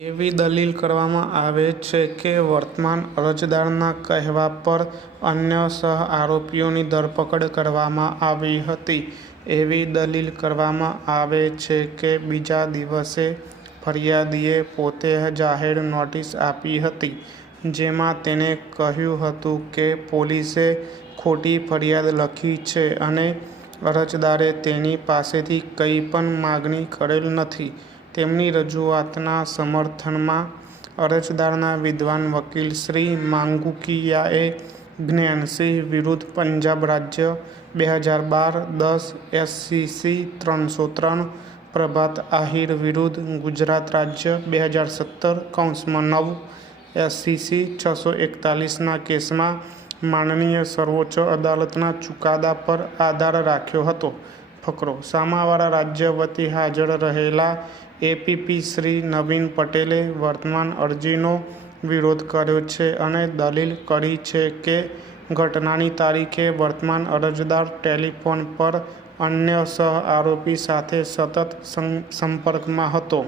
એવી દલીલ કરવામાં આવે છે કે વર્તમાન અરજદારના કહેવા પર અન્ય સહઆરોપીઓની ધરપકડ કરવામાં આવી હતી. એવી દલીલ કરવામાં આવે છે કે બીજા દિવસે ફરિયાદીએ પોતે જાહેર નોટિસ આપી હતી, જેમાં તેણે કહ્યું હતું કે પોલીસે ખોટી ફરિયાદ લખી છે અને અરજદારે તેની પાસેથી કંઈ પણ માગણી કરેલ નથી. તેમની રજૂઆતના સમર્થનમાં અરજદારના વિદ્વાન વકીલ શ્રી માંગુકિયાએ જ્ઞાનસિંહ વિરુદ્ધ પંજાબ રાજ્ય બે હજાર બાર દસ એસસીસી ત્રણસો ત્રણ પ્રભાત આહિર વિરુદ્ધ ગુજરાત રાજ્ય બે હજાર સત્તર કૌંસમાં નવ એસસીસી છસો એકતાલીસના કેસમાં માનનીય સર્વોચ્ચ અદાલતના ચુકાદા પર આધાર રાખ્યો હતો. ફકરો સામાવાળા રાજ્ય વતી હાજર રહેલા એપીપી શ્રી નવીન પટેલે વર્તમાન અરજીનો વિરોધ કર્યો છે અને દલીલ કરી છે કે ઘટનાની તારીખે વર્તમાન અરજદાર ટેલિફોન પર અન્ય સહ આરોપી સાથે સતત સંપર્કમાં હતો.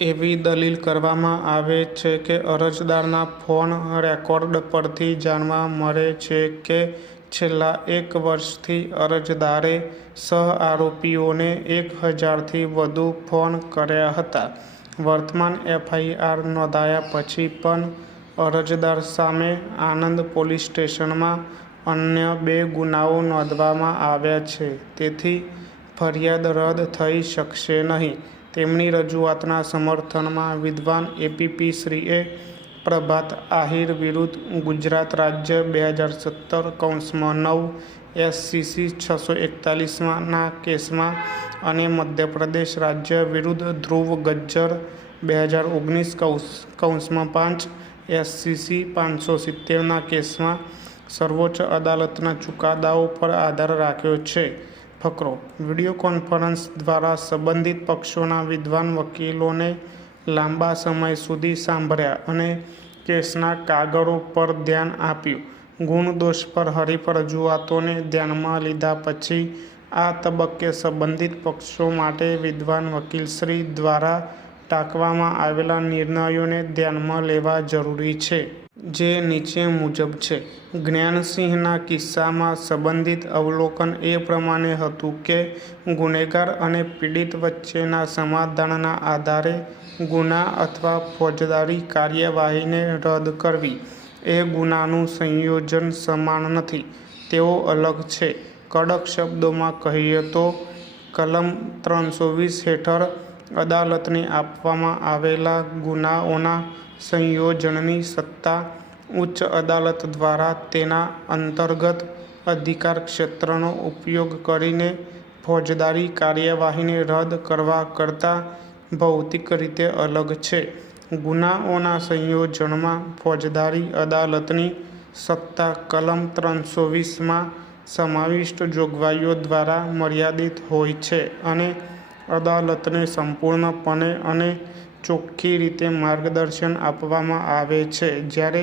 એવી દલીલ કરવામાં આવે છે કે અરજદારના ફોન રેકોર્ડ પરથી જાણવા મળે છે કે છેલ્લા એક વર્ષથી અરજદારે સહ આરોપીઓને એક હજારથી વધુ ફોન કર્યા હતા. વર્તમાન એફઆઈઆર નોંધાયા પછી પણ અરજદાર સામે આણંદ પોલીસ સ્ટેશનમાં અન્ય બે ગુનાઓ નોંધવામાં આવ્યા છે. તેથી ફરિયાદ રદ થઈ શકશે નહીં. તેમની રજૂઆતના સમર્થનમાં વિદ્વાન એપીપી શ્રીએ પ્રભાત આહિર વિરુદ્ધ ગુજરાત રાજ્ય બે હજાર સત્તર કૌંસમાં નવ, એસસીસી છસો એકતાલીસમાંના કેસમાં અને મધ્યપ્રદેશ રાજ્ય વિરુદ્ધ ધ્રુવ ગજ્જર બે હજાર ઓગણીસ કૌંસ, કૌંસમાં પાંચ, એસસીસી પાંચસો સિત્તેરના કેસમાં સર્વોચ્ચ અદાલતના ચુકાદાઓ પર આધાર રાખ્યો છે. ફકરો, વીડિયો કોન્ફરન્સ દ્વારા સંબંધિત પક્ષોના વિદ્વાન વકીલોને લાંબા સમય સુધી સાંભળ્યા અને કેસના કાગળો પર ધ્યાન આપ્યું. ગુણ દોષ પર હરીફ રજૂઆતોને ધ્યાનમાં લીધા પછી આ તબક્કે સંબંધિત પક્ષો માટે વિદ્વાન વકીલશ્રી દ્વારા ટાંકવામાં આવેલા નિર્ણયોને ધ્યાનમાં લેવા જરૂરી છે. જે નીચે મુજબ છે. જ્ઞાનસિંહના કિસ્સામાં સંબંધિત અવલોકન એ પ્રમાણે હતું કે, ગુનેગાર અને પીડિત વચ્ચેના સમાધાનના આધારે ગુના અથવા ફોજદારી કાર્યવાહીને રદ કરવી. એ ગુનાનું સંયોજન સમાન નથી. તેઓ અલગ છે. કડક શબ્દોમાં કહીએ તો, કલમ ત્રણસો વીસ હેઠળ અદાલતને આપવામાં આવેલા ગુનાઓના સંયોજનની સત્તા ઉચ્ચ અદાલત દ્વારા તેના અંતર્ગત અધિકાર ક્ષેત્રનો ઉપયોગ કરીને ફોજદારી કાર્યવાહીને રદ કરવા કરતાં ભૌતિક રીતે અલગ છે. ગુનાઓના સંયોજનમાં ફોજદારી અદાલતની સત્તા કલમ ત્રણસો વીસમાં સમાવિષ્ટ જોગવાઈઓ દ્વારા મર્યાદિત હોય છે અને અદાલતને સંપૂર્ણપણે અને ચોખ્ખી રીતે માર્ગદર્શન આપવામાં આવે છે. જ્યારે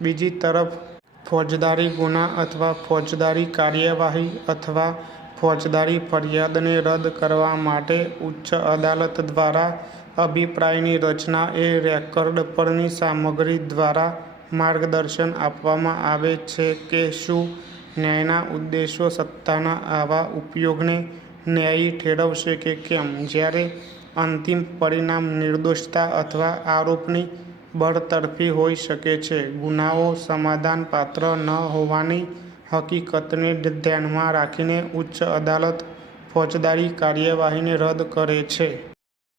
બીજી તરફ ફોજદારી ગુના અથવા ફોજદારી કાર્યવાહી અથવા ફોજદારી ફરિયાદને રદ કરવા માટે ઉચ્ચ અદાલત દ્વારા અભિપ્રાયની રચના એ રેકર્ડ પરની સામગ્રી દ્વારા માર્ગદર્શન આપવામાં આવે છે કે શું ન્યાયના ઉદ્દેશો સત્તાના આવા ઉપયોગને ન્યાયી ઠેરવશે કે કેમ? જ્યારે અંતિમ પરિણામ નિર્દોષતા અથવા આરોપની બરતરફી હોઈ શકે છે, ગુનાઓ સમાધાનપાત્ર ન હોવાની હકીકતને ધ્યાનમાં રાખીને ઉચ્ચ અદાલત ફોજદારી કાર્યવાહીને રદ કરે છે.